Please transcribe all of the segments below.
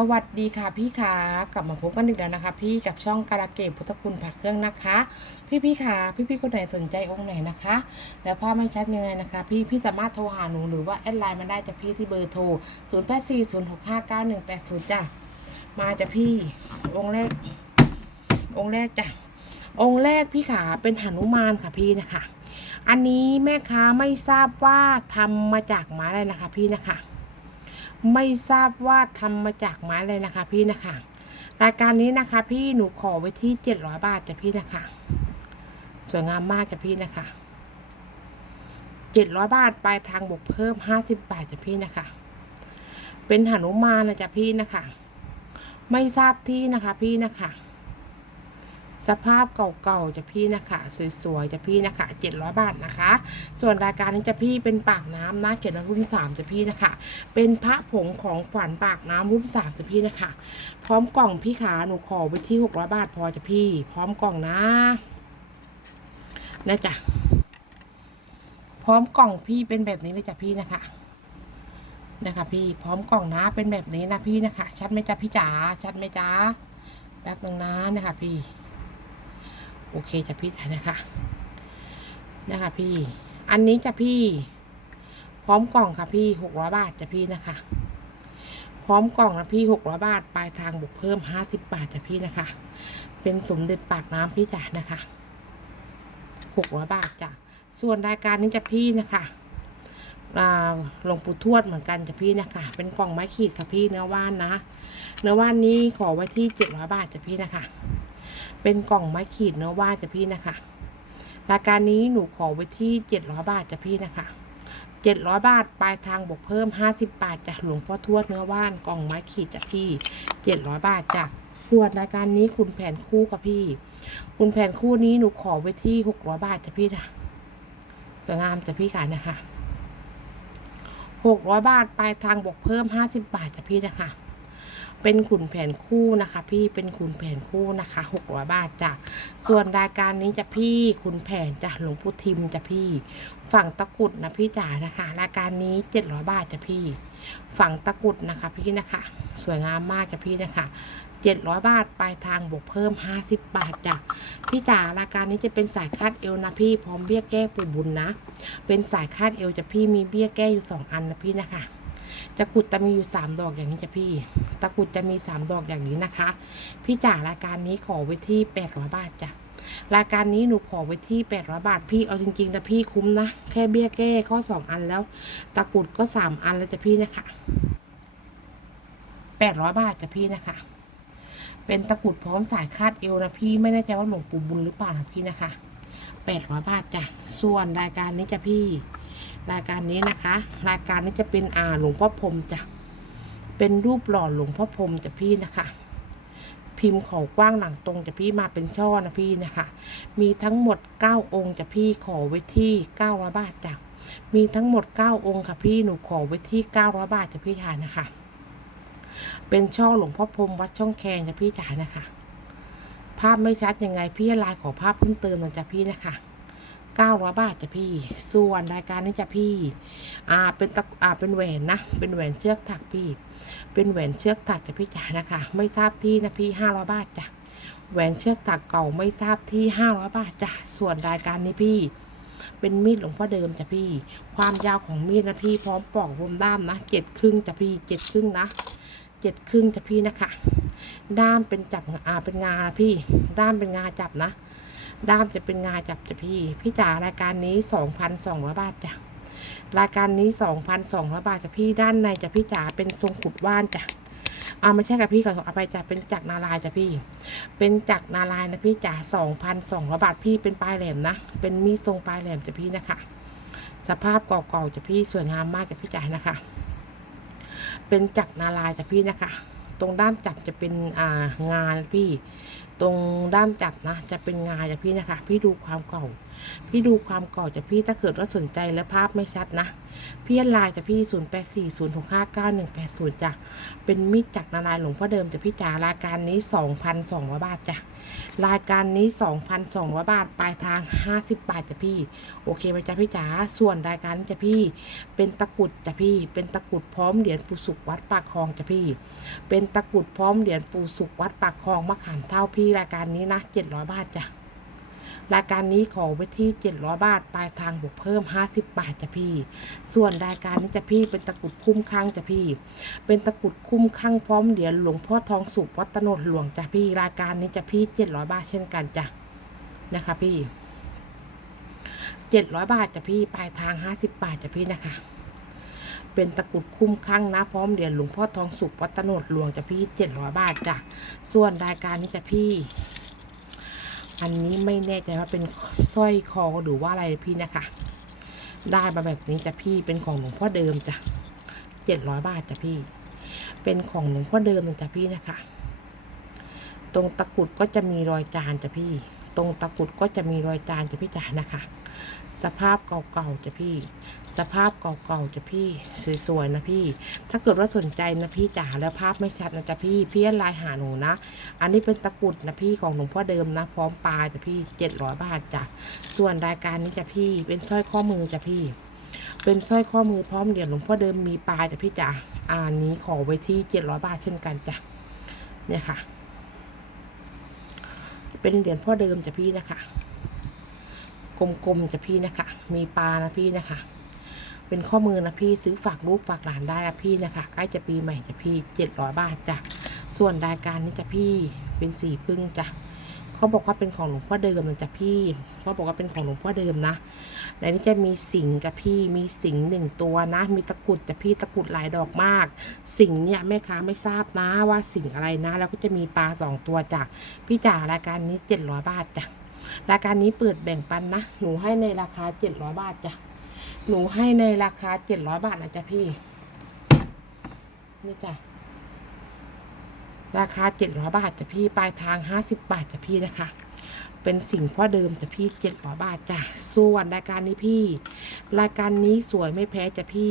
สวัสดีค่ะพี่ขากลับมาพบกันอีกแล้วนะคะ พี่กับช่องการะเกดพุทธคุณผักเครื่องนะคะ พี่พี่ขาพี่พี่คนไหนสนใจองค์ไหนนะคะ แล้วภาพไม่ชัดยังไงนะคะ พี่พี่สามารถโทรหาหนูหรือว่าแอดไลน์มาได้จะพี่ที่เบอร์โทร 0 8 4 0 6 5 9 1 8 0จ้ะมาจะพี่องค์แรก องค์แรกจ้ะองค์แรกพี่ขาเป็นหนุมานค่ะพี่นะคะ อันนี้แม่ค้าไม่ทราบว่าทำมาจากไม้อะไรนะคะ พี่นะคะ ไม่ทราบว่าทำมาจากไม้อะไรนะคะ พี่นะคะ รายการนี้นะคะ พี่หนูขอไว้ที่เจ็ดร้อยบาทจ้ะพี่นะคะ สวยงามมากจ้ะพี่นะคะเจ็ดร้อยบาทปลายทางบวกเพิ่มห้าสิบบาทจ้ะพี่นะคะ เป็นหนุมานนะจ้ะพี่นะคะ ไม่ทราบที่นะคะ พี่นะคะ สภาพเก่าๆจะพี่นะคะสวยๆจะพี่นะคะ700 บาทนะคะ ส่วนรายการนี้จะพี่เป็นปากน้ำนะเกียรติรุ่น3จะพี่นะคะ เป็นพระผงของขวัญปากน้ำรุ่น3จะพี่นะคะ พร้อมกล่องพี่ขาหนูขอไว้ที่600บาทพอจะพี่ พร้อมกล่องนะนะจ๊ะพร้อมกล่องพี่เป็นแบบนี้เลยจ้ะพี่นะคะนะคะพี่พร้อมกล่องนะเป็นแบบนี้นะพี่นะคะ ชัดไหมจ๊ะพี่จ๋าชัดไหมจ๊ะแป๊บนึงนะนะคะพี่ อเคจะพี่นะคะ นะคะพี่ อันนี้จะพี่ พร้อมกล่องค่ะพี่หกร้อยบาทจะพี่นะคะ พร้อมกล่องนะพี่หกร้อยบาท ปลายทางบวกเพิ่มห้าสิบบาทจะพี่นะคะ เป็นสมเด็จปากน้ำพี่จ๋านะคะหกร้อยบาทจ้ะ ส่วนรายการนี้จะพี่นะคะหลวงปู่ทวดเหมือนกันจะพี่นะคะ เป็นกล่องไม้ขีดค่ะพี่เนื้อว่านนะ เนื้อว่านนี้ขอไว้ที่เจ็ดร้อยบาทจะพี่นะคะ เป็นกล่องไม้ขีดเนื้อว่าจะพี่นะคะ รายการนี้หนูขอไว้ที่เจ็ดร้อยบาทจะพี่นะคะเจ็ดร้อยบาทปลายทางบวกเพิ่มห้าสิบบาทจากหลวงพ่อทวดเนื้อว่านกล่องไม้ขีดจะพี่เจ็ดร้อยบาทจ้ะส่วนรายการนี้คุณแผนคู่กับพี่ คุณแผนคู่นี้หนูขอไว้ที่หกร้อยบาทจะพี่นะสวยงามจะพี่กันนะคะหกร้อยบาทปลายทางบวกเพิ่มห้าสิบบาทจะพี่นะคะ เป็นขุนแผนคู่นะคะ พี่เป็นขุนแผนคู่นะคะหกร้อยบาทจ้ะส่วนรายการนี้จะพี่ขุนแผนจ้ะหลวงปู่ทิมจ้ะพี่ ฝั่งตะกุดนะพี่จ๋านะคะ รายการนี้เจ็ดร้อยบาทจ้ะพี่ ฝั่งตะกุดนะคะ พี่นะคะ สวยงามมากจ้ะพี่นะคะเจ็ดร้อยบาทปลายทางบวกเพิ่มห้าสิบบาทจ้ะพี่จ๋ารายการนี้จะเป็นสายคาดเอวนะพี่พร้อมเบี้ยแก้ปูบุญนะ เป็นสายคาดเอวจะพี่มีเบี้ยแก้อยู่สองอันนะพี่นะคะ ตะกรุดจะมีอยู่สามดอกอย่างนี้จ้ะพี่ ตะกรุดจะมีสามดอกอย่างนี้นะคะ พี่จ๋ารายการนี้ขอไว้ที่แปดร้อยบาทจ้ะรายการนี้หนูขอไว้ที่แปดร้อยบาทพี่เอาจริงๆนะพี่คุ้มนะแค่เบี้ยแก้ข้อสองอันแล้ว ตะกรุดก็สามอันแล้วจ้ะพี่นะคะแปดร้อยบาทจ้ะพี่นะคะ เป็นตะกรุดพร้อมสายคาดเอวนะพี่ไม่แน่ใจว่าหลวงปู่บุญหรือเปล่านะพี่นะคะแปดร้อยบาทจ้ะส่วนรายการนี้จ้ะพี่ รายการนี้นะคะ รายการนี้จะเป็นอ่าหลวงพ่อพรมจ้ะเป็นรูปหล่อหลวงพ่อพรมจ้ะพี่นะคะ พิมพ์เขากว้างหลังตรงจะพี่มาเป็นช่อนะพี่นะคะ มีทั้งหมด 9 องค์จะพี่ขอไว้ที่900บาทจ้ะมีทั้งหมด 9 องค์ค่ะพี่หนูขอไว้ที่900บาทจะพี่ทานนะคะ เป็นช่อหลวงพ่อพรมวัดช่องแคงจะพี่จ๋านะคะ ภาพไม่ชัดยังไงพี่ลน์ขอภาพเพิ่มเติมหน่อยจ้ะพี่นะคะ เก้าร้อยบาทจ้ะพี่ ส่วนรายการนี้จ้ะพี่ อ่า เป็นตะอ่า เป็นแหวนนะ เป็นแหวนเชือกถักพี่ เป็นแหวนเชือกถักจ้ะพี่จ๋านะคะ ไม่ทราบที่นะพี่ห้าร้อยบาทจ้ะ แหวนเชือกถักเก่าไม่ทราบที่ห้าร้อยบาทจ้ะ ส่วนรายการนี้พี่ เป็นมีดหลวงพ่อเดิมจ้ะพี่ ความยาวของมีดนะพี่ พร้อมปอกรวมด้ามนะเจ็ดครึ่งจ้ะพี่เจ็ดครึ่งนะเจ็ดครึ่งจ้ะพี่นะคะ ด้ามเป็นจับอ่า เป็นงานะพี่ ด้ามเป็นงาจับนะ ด้ามจะเป็นงาจับจะพี่ พี่จ๋ารายการนี้สองพันสองร้อยบาทจ้ะรายการนี้สองพันสองร้อยบาทจ้ะพี่ด้านในจ้ะพี่จ๋าเป็นทรงขุดว่านจ้ะเอาไม่ใช่กับพี่ขอเอาไปจ้ะเป็นจักรนารายจ้ะพี่ เป็นจักรนารายนะพี่จ๋าสองพันสองร้อยบาทพี่เป็นปลายแหลมนะ เป็นมีดทรงปลายแหลมจ้ะพี่นะคะ สภาพเก่าๆจ้ะพี่สวยงามมากจ้ะพี่จ๋านะคะ เป็นจักรนารายจ้ะพี่นะคะ ตรงด้ามจับจะเป็นอ่างานพี่ ตรงด้ามจับนะ จะเป็นงาจากพี่นะคะ พี่ดูความเก่า พี่ดูความเก่าจากพี่ถ้าเกิดว่าสนใจและภาพไม่ชัดนะพี่ไลน์จากพี่ 0 8 4 0 6 5 9 1 8 0จ้ะเป็นมีดจักรนารายหลวงพ่อเดิมจากพี่จ๋ารายการนี้ 2,200 บาทจ้ะรายการนี้ 2,200 บาท ปลายทาง 50 บาทจ้ะพี่ โอเคไหมจ๊ะพี่จ๋าส่วนรายการจ้ะพี่ เป็นตะกรุดจ้ะพี่ เป็นตะกรุดพร้อมเหรียญปูสุกวัดปากคลองจ้ะพี่ เป็นตะกรุดพร้อมเหรียญปูสุกวัดปากคลองมะขามเท่าพี่รายการนี้นะ 700 บาทจ้ะ รายการนี้ขอไว้ที่ 700 บาท ปลายทางบวกเพิ่ม 50 บาทจ้ะพี่ ส่วนรายการนี้จะพี่เป็นตะกุดคุ้มข้างจ้ะพี่ เป็นตะกุดคุ้มข้างพร้อมเหรียญหลวงพ่อทองสุกวัดตโนดหลวงจ้ะพี่ รายการนี้จะพี่ 700 บาทเช่นกันจ้ะนะคะพี่700 บาทจ้ะพี่ ปลายทาง 50 บาทจ้ะพี่นะคะ เป็นตะกุดคุ้มข้างนะพร้อมเหรียญหลวงพ่อทองสุกวัดตโนดหลวงจ้ะพี่ 700 บาทจ้ะ ส่วนรายการนี้จ้ะพี่ อันนี้ไม่แน่ใจว่าเป็นสร้อยคอหรือว่าอะไรพี่นะคะ ได้มาแบบนี้จ้ะพี่เป็นของหลวงพ่อเดิมจ้ะเจ็ดร้อยบาทจ้ะพี่ เป็นของหลวงพ่อเดิมเลยจ้ะพี่นะคะ ตรงตะกรุดก็จะมีรอยจานจ้ะพี่ ตรงตะกรุดก็จะมีรอยจานจ้ะพี่จ๋านะคะ สภาพเก่าๆจ้ะพี่ สภาพเก่าๆจะพี่สวยๆนะพี่ ถ้าเกิดว่าสนใจนะพี่จ๋าแล้วภาพไม่ชัดนะจ๊ะพี่พี่ไลน์หาหนูนะ อันนี้เป็นตะกรุดนะพี่ของหลวงพ่อเดิมนะ พร้อมปลาจ้ะพี่เจ็ดร้อยบาทจ้ะส่วนรายการนี้จ้ะพี่เป็นสร้อยข้อมือจ้ะพี่ เป็นสร้อยข้อมือพร้อมเหรียญหลวงพ่อเดิมมีปลาจ้ะพี่จ๋าอันนี้ขอไว้ที่เจ็ดร้อยบาทเช่นกันจ้ะเนี่ยค่ะ เป็นเหรียญพ่อเดิมจ้ะพี่นะคะกลมๆจ้ะพี่นะคะ มีปลานะพี่นะคะ เป็นข้อมือนะพี่ซื้อฝากลูกฝากหลานได้นะพี่นะคะใกล้จะปีใหม่จะพี่เจ็ดร้อยบาทจ้ะส่วนรายการนี้จะพี่เป็นสีพึ่งจ้ะเขาบอกว่าเป็นของหลวงพ่อเดิมนะจ้ะพี่เขาบอกว่าเป็นของหลวงพ่อเดิมนะในนี้จะมีสิงกับพี่มีสิงหนึ่งตัวนะ มีตะกรุดจ้ะพี่ตะกรุดหลายดอกมาก สิงเนี่ยแม่ค้าไม่ทราบนะว่าสิงอะไรนะ แล้วก็จะมีปลาสองตัวจ้ะพี่จ๋ารายการนี้เจ็ดร้อยบาทจ้ะรายการนี้เปิดแบ่งปันนะหนูให้ในราคาเจ็ดร้อยบาทจ้ะ หนูให้ในราคาเจ็ดร้อยบาทนะจ๊ะพี่ นี่จ้ะ ราคาเจ็ดร้อยบาทจ้ะพี่ ปลายทางห้าสิบบาทจ้ะพี่นะคะ เป็นสิ่งพ่อเดิมจ้ะพี่เจ็ดร้อยบาทจ้ะ ส่วนรายการนี้พี่ รายการนี้สวยไม่แพ้จ้ะพี่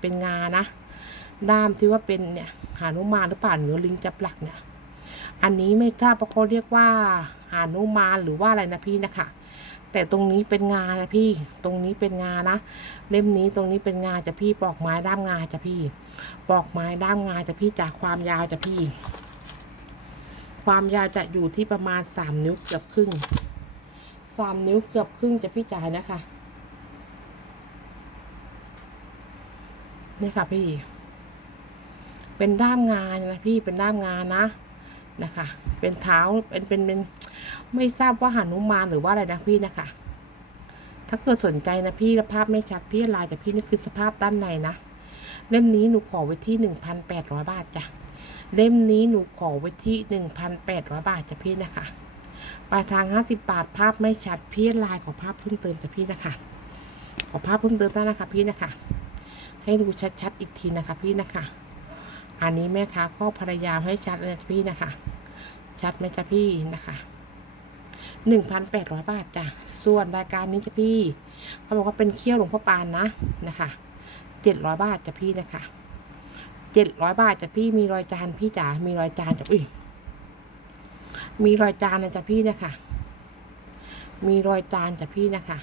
เป็นงานะ ด้ามที่ว่าเป็นเนี่ย หานุมานหรือเปล่าหรือลิงจับหลักเนี่ย อันนี้ไม่ทราบว่าเขาเรียกว่า หานุมานหรือว่าอะไรนะพี่นะคะ แต่ตรงนี้เป็นงานะพี่ ตรงนี้เป็นงานะ เล่มนี้ตรงนี้เป็นงาจะพี่ปอกไม้ด้ามงาจะพี่ ปอกไม้ด้ามงาจะพี่จากความยาวจะพี่ ความยาวจะอยู่ที่ประมาณสามนิ้วเกือบครึ่งสามนิ้วเกือบครึ่งจะพี่จ่ายนะคะนี่ค่ะพี่ เป็นด้ามงานนะพี่เป็นด้ามงานนะ นะคะ เป็นเท้าเป็นเป็นเป็นไม่ทราบว่าหานุมานหรือว่าอะไรนะพี่นะคะ ถ้าเกิดสนใจนะพี่ล้วภาพไม่ชัดพี่ไลน์จากพี่นี่คือสภาพด้านในนะเล่มนี้หนูขอไว้ที่หนึ่งพันแปดร้อยบาทจ้ะเล่มนี้หนูขอไว้ที่หนึ่งพันแปดร้อยบาทจ้ะพี่นะคะปลายทางห้าสิบบาทภาพไม่ชัดพี่ไลน์ขอภาพเพิ่มเติมจ้ะพี่นะคะ ขอภาพเพิ่มเติมได้นะคะพี่นะคะ ให้ดูชัดๆอีกทีนะคะพี่นะคะ อันนี้แม่ค้าก็พยายามให้ชัดเลยนะพี่นะคะ ชัดไหมจ๊ะพี่นะคะหนึ่งพันแปดร้อยบาทจ้ะ ส่วนรายการนี้จ้ะพี่ เขาบอกว่าเป็นเขี้ยวหลวงพ่อปานนะนะคะเจ็ดร้อยบาทจ้ะพี่นะคะเจ็ดร้อยบาทจ้ะพี่มีรอยจานพี่จ๋า มีรอยจานจ้ะอุ้ยมีรอยจานนะจ้ะพี่นะคะ มีรอยจานจ้ะพี่นะคะ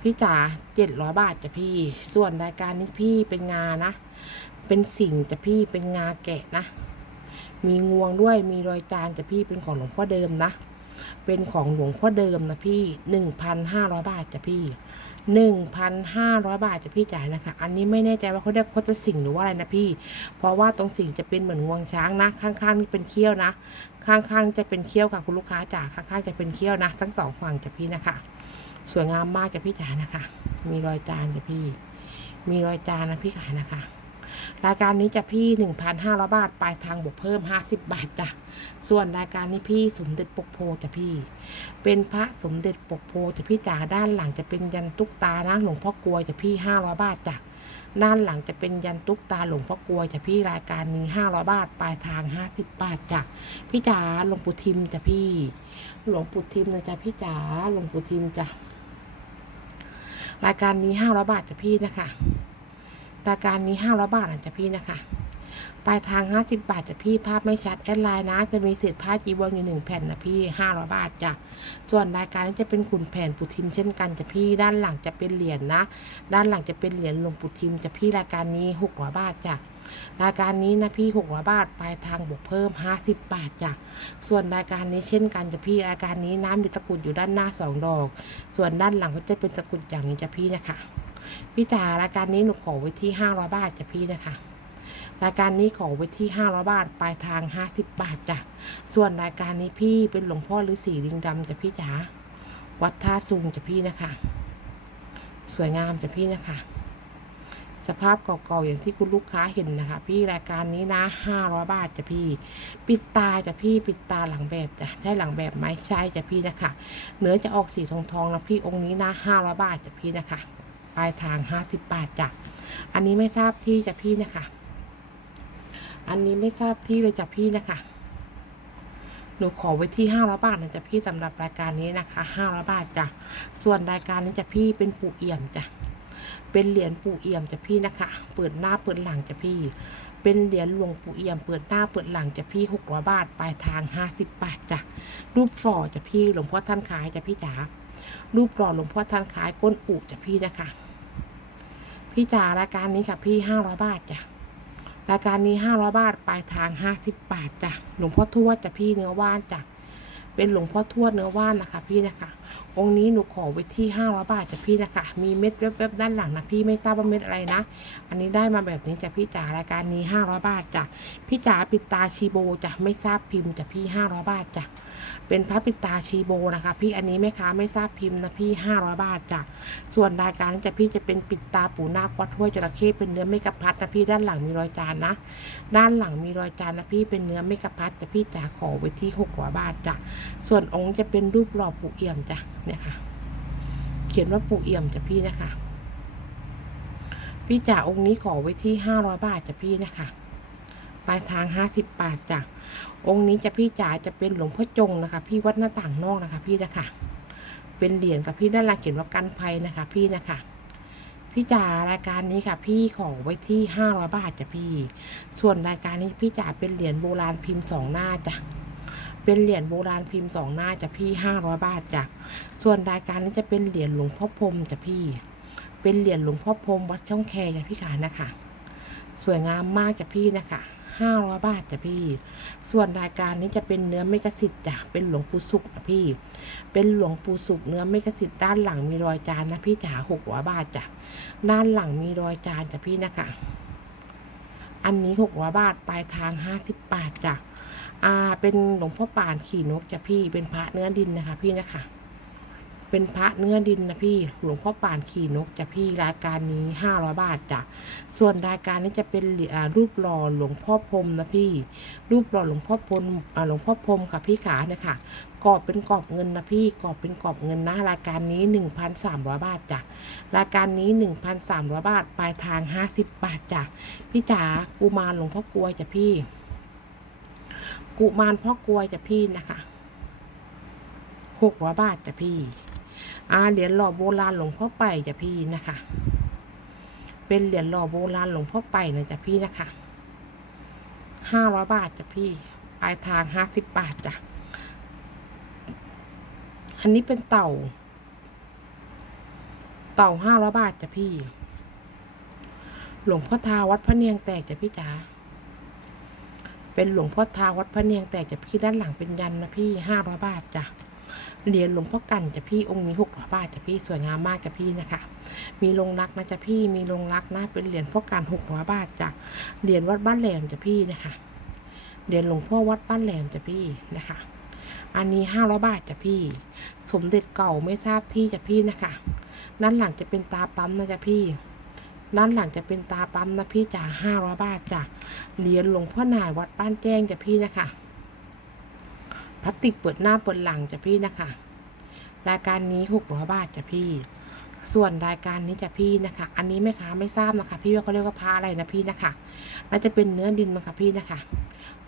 พี่จ๋าเจ็ดร้อยบาทจ้ะพี่ ส่วนรายการนี้พี่เป็นงานนะ เป็นสิ่งจะพี่เป็นงาแกะนะ มีงวงด้วยมีรอยจานจะพี่เป็นของหลวงพ่อเดิมนะ เป็นของหลวงพ่อเดิมนะพี่หนึ่งพันห้าร้อยบาทจะพี่หนึ่งพันห้าร้อยบาทจะพี่จ่ายนะคะ อันนี้ไม่แน่ใจว่าเขาเรียกโคตรสิ่งหรือว่าอะไรนะพี่ เพราะว่าตรงสิ่งจะเป็นเหมือนงวงช้างนะ ข้างๆนี่เป็นเขี้ยวนะ ข้างๆจะเป็นเขี้ยวค่ะคุณลูกค้าจ๋าข้างๆจะเป็นเขี้ยวนะ ทั้งสองฝั่งจะพี่นะคะ สวยงามมากจะพี่จ๋านะคะ มีรอยจานจะพี่ มีรอยจานนะพี่ขานะคะ รายการนี้จะพี่ 1,500 บาท ปลายทางบวกเพิ่ม 50 บาทจ้ะ ส่วนรายการนี้พี่สมเด็จปกโพจ้ะพี่ เป็นพระสมเด็จปกโพจ้ะพี่จ๋าด้านหลังจะเป็นยันตุกตานะหลวงพ่อกลัวจ้ะพี่ 500 บาทจ้ะด้านหลังจะเป็นยันตุกตาหลวงพ่อกลัวจ้ะพี่รายการนี้500บาท ปลายทาง50บาทจ้ะพี่จ๋าหลวงปู่ทิมจ้ะพี่ หลวงปู่ทิมนะจ๊ะพี่จ๋าหลวงปู่ทิมจ้ะรายการนี้500บาทจ้ะพี่นะคะ รายการนี้500บาทนะจ๊ะพี่นะคะ ปลายทาง 50 บาทจะพี่ภาพไม่ชัดแอดไลน์นะ จะมีเศษผ้าจีวรอยู่หนึ่งแผ่นนะพี่500บาทจ้ะส่วนรายการนี้จะเป็นขุนแผ่นปุทิมเช่นกันจะพี่ด้านหลังจะเป็นเหรียญนะ ด้านหลังจะเป็นเหรียญหลวงปุทิมจะพี่รายการนี้600บาทจ้ะรายการนี้นะพี่600บาทปลายทางบวกเพิ่ม 50 บาทจ้ะส่วนรายการนี้เช่นกันจะพี่รายการนี้น้ำมีตะกุดอยู่ด้านหน้าสองดอก ส่วนด้านหลังก็จะเป็นตะกุดอย่างนี้จะพี่นะคะ พี่จ๋ารายการนี้หนูขอไว้ที่500บาทจ้ะพี่นะคะรายการนี้ขอไว้ที่500บาทปลายทาง50บาทจ้ะส่วนรายการนี้พี่เป็นหลวงพ่อฤาษีลิงดำจ้ะพี่จ๋าวัดท่าซุงจ้ะพี่นะคะ สวยงามจ้ะพี่นะคะ สภาพเก่าๆอย่างที่คุณลูกค้าเห็นนะคะ พี่รายการนี้นะ500บาทจ้ะพี่ ปิดตาจ้ะพี่ปิดตาหลังแบบจ้ะใช่หลังแบบไหมใช่จ้ะพี่นะคะเนื้อจะออกสีทองๆนะพี่องค์นี้นะ500บาทจ้ะพี่นะคะ ปลายทาง 50 บาทจ้ะอันนี้ไม่ทราบที่จ้ะพี่นะคะ อันนี้ไม่ทราบที่เลยจ้ะพี่นะคะ หนูขอไว้ที่ห้าร้อยบาทนะจ๊ะพี่สำหรับรายการนี้นะคะห้าร้อยบาทจ้ะส่วนรายการนี้จ้ะพี่เป็นปู่เอี่ยมจ้ะเป็นเหรียญปู่เอี่ยมจ้ะพี่นะคะ เปิดหน้าเปิดหลังจ้ะพี่ เป็นเหรียญหลวงปู่เอี่ยมเปิดหน้าเปิดหลังจ้ะพี่หกร้อยบาทปลายทางห้าสิบบาทจ้ะรูปฝ่อจ้ะพี่หลวงพ่อท่านขายจ้ะพี่จ๋ารูปหล่อหลวงพ่อท่านขายก้นอุจ้ะพี่นะคะ พี่จ๋ารายการนี้ค่ะพี่ห้าร้อยบาทจ้ะรายการนี้ห้าร้อยบาทปลายทางห้าสิบบาทจ้ะหลวงพ่อทวดจ้ะพี่เนื้อว่านจ้ะเป็นหลวงพ่อทวดเนื้อว่านนะคะ พี่นะคะ องค์นี้หนูขอไว้ที่ห้าร้อยบาทจ้ะพี่นะคะ มีเม็ดแวบๆด้านหลังนะพี่ไม่ทราบว่าเม็ดอะไรนะ อันนี้ได้มาแบบนี้จ้ะพี่จ๋ารายการนี้ห้าร้อยบาทจ้ะพี่จ๋าปิดตาชีโบจ้ะไม่ทราบพิมพ์จ้ะพี่ห้าร้อยบาทจ้ะ เป็นพระปิตาชีโบนะคะ พี่อันนี้แม่ค้าไม่ทราบพิมพ์นะพี่ห้าร้อยบาทจ้ะส่วนรายการนี้จะพี่จะเป็นปิดตาปูนาควัดถ้วยจระเข้เป็นเนื้อไม่กระพัดนะพี่ด้านหลังมีรอยจานนะ ด้านหลังมีรอยจานนะพี่เป็นเนื้อไม่กระพัดจะพี่จ๋าขอไว้ที่หกร้อยบาทจ้ะส่วนองค์จะเป็นรูปหล่อปูเอี่ยมจ้ะเนี่ยค่ะ เขียนว่าปูเอี่ยมจ้ะพี่นะคะ พี่จ๋าองค์นี้ขอไว้ที่ห้าร้อยบาทจ้ะพี่นะคะ ปลายทางห้าสิบบาทจ้ะองค์นี้จะพี่จ๋าจะเป็นหลวงพ่อจงนะคะ พี่วัดหน้าต่างนอกนะคะ พี่นะคะเป็นเหรียญกับพี่ด้านหลังเขียนว่ากันภัยนะคะ พี่นะคะพี่จ๋ารายการนี้ค่ะ พี่ขอไว้ที่ห้าร้อยบาทจ้ะพี่ ส่วนรายการนี้พี่จ๋าเป็นเหรียญโบราณพิมพ์สองหน้าจ้ะเป็นเหรียญโบราณพิมพ์สองหน้าจ้ะพี่ห้าร้อยบาทจ้ะส่วนรายการนี้จะเป็นเหรียญหลวงพ่อพรมจ้ะพี่ เป็นเหรียญหลวงพ่อพรมวัดช่องแคจ้ะพี่ขานะคะ สวยงามมากจ้ะพี่นะคะ ห้าร้อยบาทจ้ะพี่ ส่วนรายการนี้จะเป็นเนื้อเมกะสิทธิ์จ้ะเป็นหลวงปู่สุกนะพี่ เป็นหลวงปู่สุกเนื้อเมกะสิทธิ์ด้านหลังมีรอยจานนะพี่จ๋าหกร้อยบาทจ้ะด้านหลังมีรอยจานจ้ะพี่นะคะ อันนี้หกร้อยบาทปลายทางห้าสิบบาทจ้ะอ่าเป็นหลวงพ่อป่านขี่นกจ้ะพี่เป็นพระเนื้อดินนะคะ พี่นะคะ เป็นพระเนื้อดินนะพี่ หลวงพ่อป่านขี่นกจ้ะพี่รายการนี้ห้าร้อยบาทจ้ะส่วนรายการนี้จะเป็นรูปหล่อหลวงพ่อพรมนะพี่ รูปหล่อหลวงพ่อพรมหลวงพ่อพรมค่ะพี่ขาเนี่ยค่ะกรอบเป็นกรอบเงินนะพี่กรอบเป็นกรอบเงินนะรายการนี้หนึ่งพันสามร้อยบาทจ้ะรายการนี้หนึ่งพันสามร้อยบาทปลายทางห้าสิบบาทจ้ะพี่จ๋ากุมารหลวงพ่อกลวยจ้ะพี่ กุมารพ่อกลวยจ้ะพี่นะคะหกร้อยบาทจ้ะพี่ อ่าเหรียญหล่อโบราณหลวงพ่อไปจ้ะพี่นะคะ เป็นเหรียญหล่อโบราณหลวงพ่อไปนะจ้ะพี่นะคะห้าร้อยบาทจ้ะพี่ ปลายทางห้าสิบบาทจ้ะ อันนี้เป็นเต่า เต่าห้าร้อยบาทจ้ะพี่ หลวงพ่อทาวัดพระเนียงแตกจ้ะพี่จ๋าเป็นหลวงพ่อทาวัดพระเนียงแตกจ้ะพี่ด้านหลังเป็นยันนะพี่ห้าร้อยบาทจ้ะ เหรียญหลวงพ่อกันจะพี่องค์นี้หกร้อยบาทจะพี่สวยงามมากจะพี่นะคะ มีลงรักนะจะพี่มีลงรักนะเป็นเหรียญพ่อกันหกร้อยบาทจ้ะเหรียญวัดบ้านแหลมจะพี่นะคะเหรียญหลวงพ่อวัดบ้านแหลมจะพี่นะคะ อันนี้ห้าร้อยบาทจะพี่ สมเด็จเก่าไม่ทราบที่จะพี่นะคะด้านหลังจะเป็นตาปั๊มนะจะพี่ด้านหลังจะเป็นตาปั๊มนะพี่จ๋าห้าร้อยบาทจ้ะเหรียญหลวงพ่อหน่ายวัดบ้านแจ้งจ้ะพี่นะคะ พลาสติกเปิดหน้าเปิดหลังจ้ะพี่นะคะ รายการนี้หกร้อยบาทจ้ะพี่ ส่วนรายการนี้จ้ะพี่นะคะ อันนี้แม่ค้าไม่ทราบนะคะ พี่ว่าเขาเรียกว่าพระอะไรนะพี่นะคะ น่าจะเป็นเนื้อดินมั้งค่ะพี่นะคะ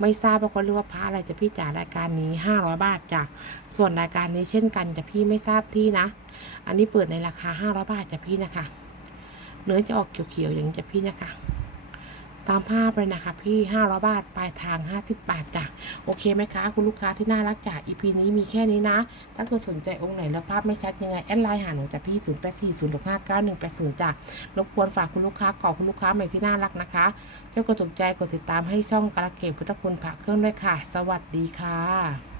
ไม่ทราบว่าเขาเรียกว่าพระอะไรจ้ะพี่จ๋ารายการนี้ห้าร้อยบาทจ้ะ ส่วนรายการนี้เช่นกันจ้ะพี่ไม่ทราบที่นะ อันนี้เปิดในราคาห้าร้อยบาทจ้ะพี่นะคะ เนื้อจะออกเขียวๆอย่างนี้จ้ะพี่นะคะ ตามภาพเลยนะคะ พี่500บาทปลายทาง50บาทจ้ะโอเคไหมคะ คุณลูกค้าที่น่ารักจ้ะอีพีนี้มีแค่นี้นะ ถ้าเกิดสนใจองค์ไหนแล้วภาพไม่ชัดยังไง แอดไลน์หาหนูจ้ะพี่0 8 4 0 6 5 9 1 8 0จ้ะรบกวนฝากคุณลูกค้าก่อคุณลูกค้าใหม่ที่น่ารักนะคะช่วยกดถูกใจกดติดตามให้ช่องกระเกตพุทธคุณพระเครื่องด้วยค่ะ สวัสดีค่ะ